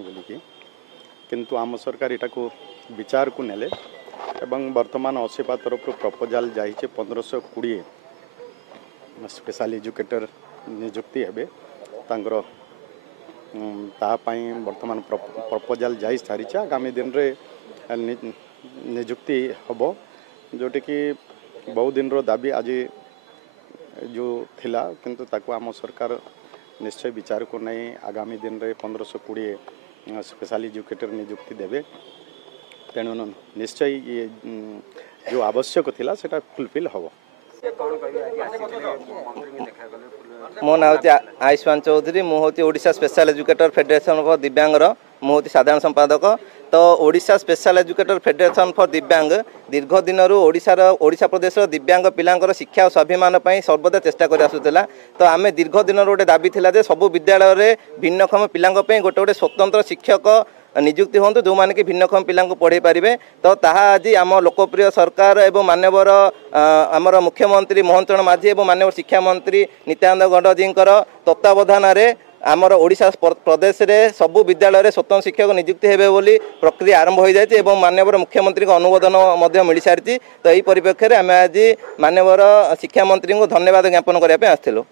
बोलिकी किंतु आम सरकार इटा को विचार को नेले एवं वर्तमान असीपा तरफ प्रपोजाल जाइए 1520 स्पेशल एजुकेटर नियुक्ति हे तांकर वर्तमान प्रपोजाल जा सारी आगामी दिन रे नियुक्ति हम जोटि कि बहुत दिन रो दाबी आज जो थिला किंतु ताको आम सरकार निश्चय विचार को नहीं आगामी दिन रे 1520 स्पेशल एजुकेटर नियुक्ति देवे तेणु निश्चय ये जो आवश्यक थिला सेटा फुलफिल हम। मो ना हूँ आयुष्मान चौधरी मुझे Odisha special educator federation for दिव्यांग मुझे साधारण संपादक। तो Odisha special educator federation for दिव्यांग दीर्घ दिन ओडिशा प्रदेश दिव्यांग पिलांकर शिक्षा और स्वाभिमान सर्वदा चेष्टा कर आसुला। तो आम दीर्घ दिन गोटे दाबी थिला जे सबु विद्यालय में भिन्नक्षम पिलांक गोटे गोटे स्वतंत्र शिक्षक नियुक्ति हूँ जो मैंने कि भिन्नक्षम पिला पढ़े पारे। तो ताहा आज आम लोकप्रिय सरकार एवं मानवर आमर मुख्यमंत्री मोहन चरण माझी और मानवर शिक्षा मंत्री नित्यानंद गौड़ तत्वावधान आमर ओडिशा प्रदेश में सबु विद्यालय में स्वतंत्र शिक्षक नियुक्ति हेबे बोली प्रक्रिया आरंभ हो जाए और मानवर मुख्यमंत्री अनुमोदन मिल सारी। तो यही परिप्रेक्षी आम आज मानवर शिक्षा मंत्री को धन्यवाद ज्ञापन करने आसलु।